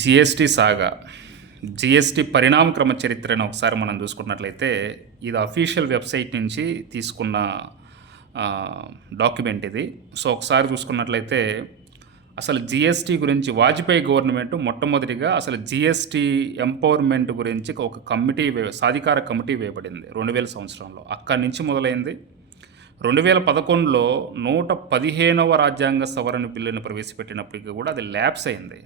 GST సాగా GST పరిణామక్రమ చరిత్రను ఒకసారి మనం చూసుకున్నట్లయితే ఇది అఫీషియల్ వెబ్సైట్ నుంచి తీసుకున్న డాక్యుమెంట్ ఇది. సో ఒకసారి చూసుకున్నట్లయితే అసలు జిఎస్టీ గురించి వాజ్పేయి గవర్నమెంట్ మొట్టమొదటిగా అసలు జిఎస్టీ ఎంపవర్మెంట్ గురించి ఒక కమిటీ సాధికార కమిటీ వేయబడింది 2000 సంవత్సరంలో. అక్కడి నుంచి మొదలైంది. 2011లో 115వ రాజ్యాంగ సవరణ బిల్లును ప్రవేశపెట్టినప్పటికీ కూడా అది ల్యాప్స్ అయింది.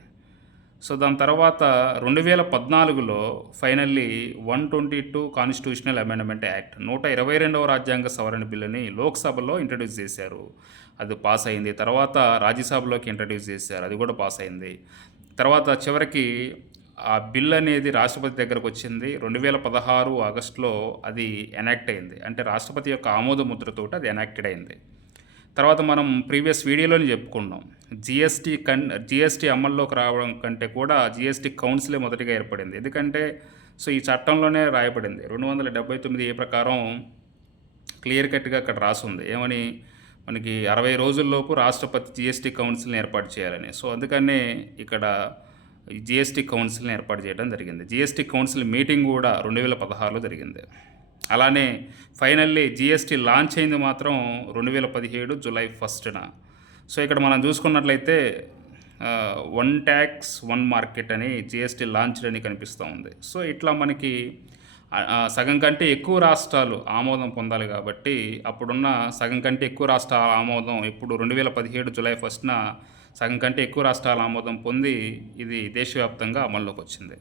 సో దాని తర్వాత 2014లో ఫైనల్లీ 122 కాన్స్టిట్యూషనల్ అమెండ్మెంట్ యాక్ట్ 122వ రాజ్యాంగ సవరణ బిల్లుని లోక్సభలో ఇంట్రడ్యూస్ చేశారు. అది పాస్ అయింది. తర్వాత రాజ్యసభలోకి ఇంట్రడ్యూస్ చేశారు, అది కూడా పాస్ అయింది. తర్వాత చివరికి ఆ బిల్ అనేది రాష్ట్రపతి దగ్గరకు వచ్చింది. 2016 ఆగస్టులో అది ఎనాక్ట్ అయింది. అంటే రాష్ట్రపతి యొక్క ఆమోద ముద్రతో అది ఎనాక్టెడ్ అయింది. తర్వాత మనం ప్రీవియస్ వీడియోలోనే చెప్పుకున్నాం, జిఎస్టీ అమల్లోకి రావడం కంటే కూడా జిఎస్టీ కౌన్సిలే మొదటిగా ఏర్పడింది. ఎందుకంటే సో ఈ చట్టంలోనే రాయబడింది 279 ప్రకారం క్లియర్ కట్గా అక్కడ రాసుంది ఏమని, మనకి 60 రోజుల్లోపు రాష్ట్రపతి జిఎస్టీ కౌన్సిల్ని ఏర్పాటు చేయాలని. సో అందుకనే ఇక్కడ జిఎస్టీ కౌన్సిల్ని ఏర్పాటు చేయడం జరిగింది. జిఎస్టీ కౌన్సిల్ మీటింగ్ కూడా 2016లో జరిగింది. అలానే ఫైనల్లీ జిఎస్టీ లాంచ్ అయింది మాత్రం 2017 జూలై 1న. సో ఇక్కడ మనం చూసుకున్నట్లయితే వన్ ట్యాక్స్ వన్ మార్కెట్ అని జిఎస్టీ లాంచ్ అని కనిపిస్తూ ఉంది. సో ఇట్లా మనకి సగం కంటే ఎక్కువ రాష్ట్రాలు ఆమోదం పొందాలి కాబట్టి అప్పుడున్న సగం కంటే ఎక్కువ రాష్ట్రాల ఆమోదం ఇప్పుడు 2017 జూలై 1న సగం కంటే ఎక్కువ రాష్ట్రాల ఆమోదం పొంది ఇది దేశవ్యాప్తంగా అమల్లోకి వచ్చింది.